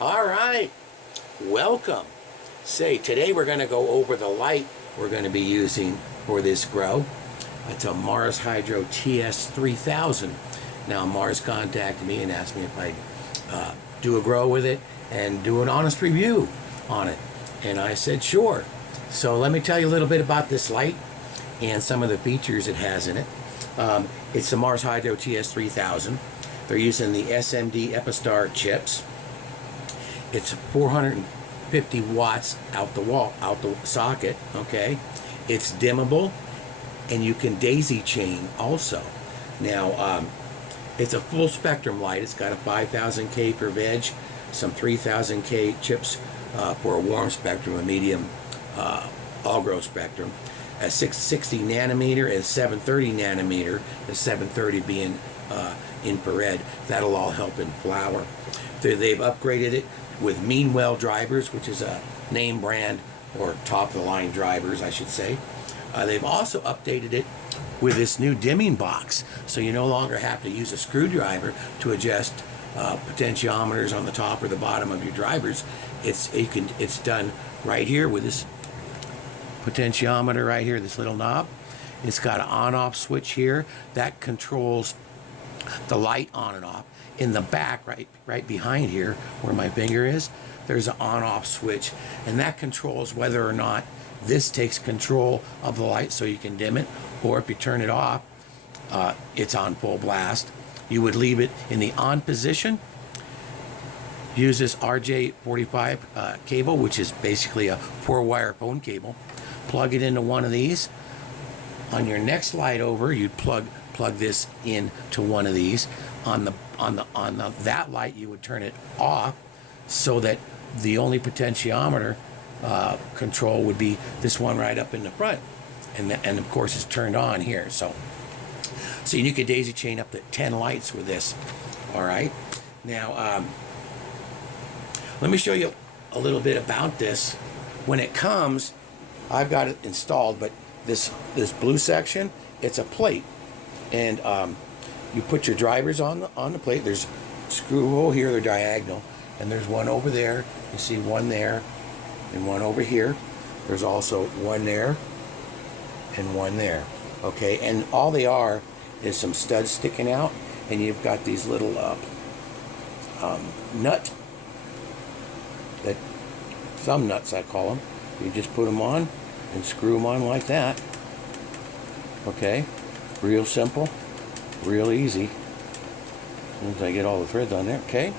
All right, welcome. Say, today we're going to go over the light we're going to be using for this grow. It's a Mars Hydro TS3000. Now, Mars contacted me and asked me if I'd do a grow with it and do an honest review on it. And I said, sure. So let me tell you a little bit about this light and some of the features it has in it. It's the Mars Hydro TS3000. They're using the SMD Epistar chips. It's 450 watts out the socket, okay? It's dimmable, and you can daisy chain also. Now, it's a full spectrum light. It's got a 5000K per veg, some 3000K chips for a warm spectrum, a medium all grow spectrum, a 660 nanometer and 730 nanometer, the 730 being infrared. That'll all help in flower. They've upgraded it with Meanwell drivers, which is a name brand, or top of the line drivers, I should say. They've also updated it with this new dimming box, so you no longer have to use a screwdriver to adjust potentiometers on the top or the bottom of your drivers. It's done right here with this potentiometer right here, this little knob. It's got an on-off switch here that controls the light on and off. In the back, right behind here, where my finger is, there's an on-off switch, and that controls whether or not this takes control of the light so you can dim it, or if you turn it off, it's on full blast. You would leave it in the on position. Use this RJ45 cable, which is basically a 4-wire phone cable. Plug it into one of these. On your next light over, you'd plug this into one of these. On that light, you would turn it off so that the only potentiometer control would be this one right up in the front, and of course it's turned on here. So you could daisy chain up to 10 lights with this. All right. Now let me show you a little bit about this. When it comes, I've got it installed, but this blue section, it's a plate, and you put your drivers on the plate. There's a screw hole here, they're diagonal, and there's one over there. You see one there and one over here. There's also one there and one there. Okay, and all they are is some studs sticking out, and you've got these little nut, that thumb nuts I call them. You just put them on and screw them on like that. Okay, real simple, real easy. As soon as I get all the threads on there, okay,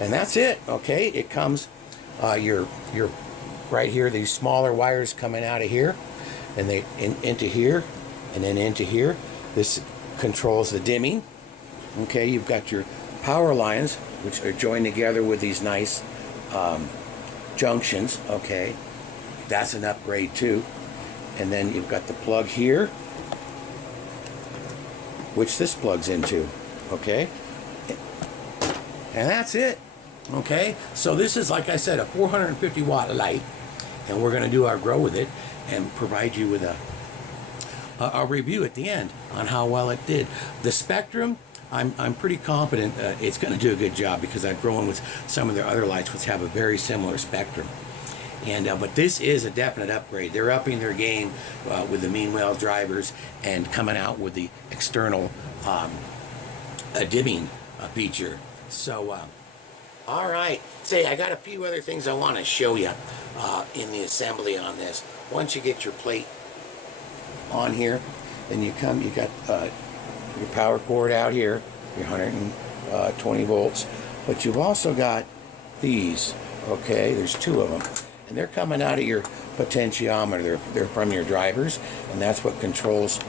and that's it. Okay, it comes your right here, these smaller wires coming out of here, and they into here, and then into here. This controls the dimming. Okay, you've got your power lines, which are joined together with these nice junctions. Okay, that's an upgrade too. And then you've got the plug here, which this plugs into. Okay, and that's it. Okay, so this is, like I said, a 450 watt light, and we're going to do our grow with it and provide you with a review at the end on how well it did. The spectrum, I'm pretty confident it's going to do a good job, because I've grown with some of their other lights which have a very similar spectrum. And but this is a definite upgrade. They're upping their game with the Meanwell drivers and coming out with the external dimming feature. So, all right. Say, I got a few other things I want to show you in the assembly on this. Once you get your plate on here, then you got your power cord out here, your 120 volts. But you've also got these. Okay, there's two of them. And they're coming out of your potentiometer. They're from your drivers, and that's what controls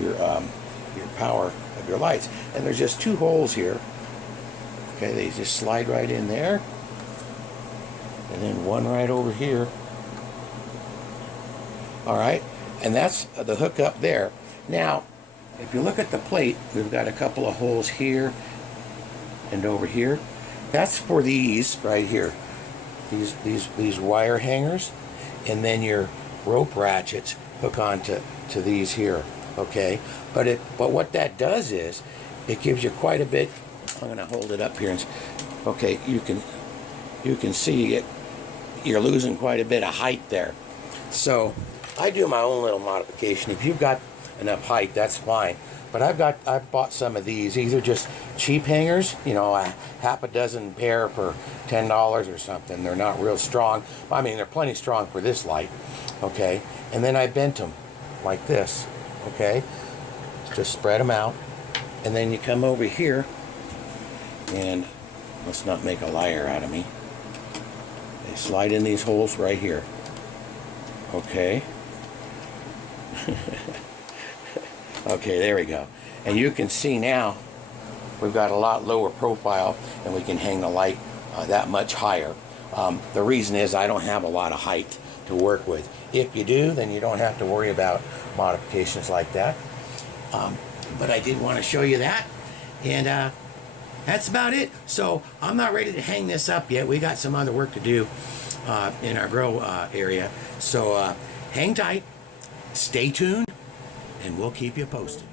your power of your lights. And there's just two holes here. Okay, they just slide right in there, and then one right over here. All right, and that's the hook up there. Now, if you look at the plate, we've got a couple of holes here and over here. That's for these right here. These wire hangers, and then your rope ratchets hook onto these here. Okay, but what that does is it gives you quite a bit. I'm going to hold it up here. Okay, you can you can see you're losing quite a bit of height there. So I do my own little modification. If you've got enough height, that's fine. But I've bought some of these. These are just cheap hangers, you know, a half a dozen pair for $10 or something. They're not real strong. I mean, they're plenty strong for this light, okay? And then I bent them like this, okay? Just spread them out. And then you come over here, and let's not make a liar out of me. They slide in these holes right here, okay? Okay, there we go. And you can see now we've got a lot lower profile and we can hang the light that much higher. The reason is I don't have a lot of height to work with. If you do, then you don't have to worry about modifications like that. But I did want to show you that. And that's about it. So I'm not ready to hang this up yet. We got some other work to do in our grow area. So hang tight, stay tuned, and we'll keep you posted.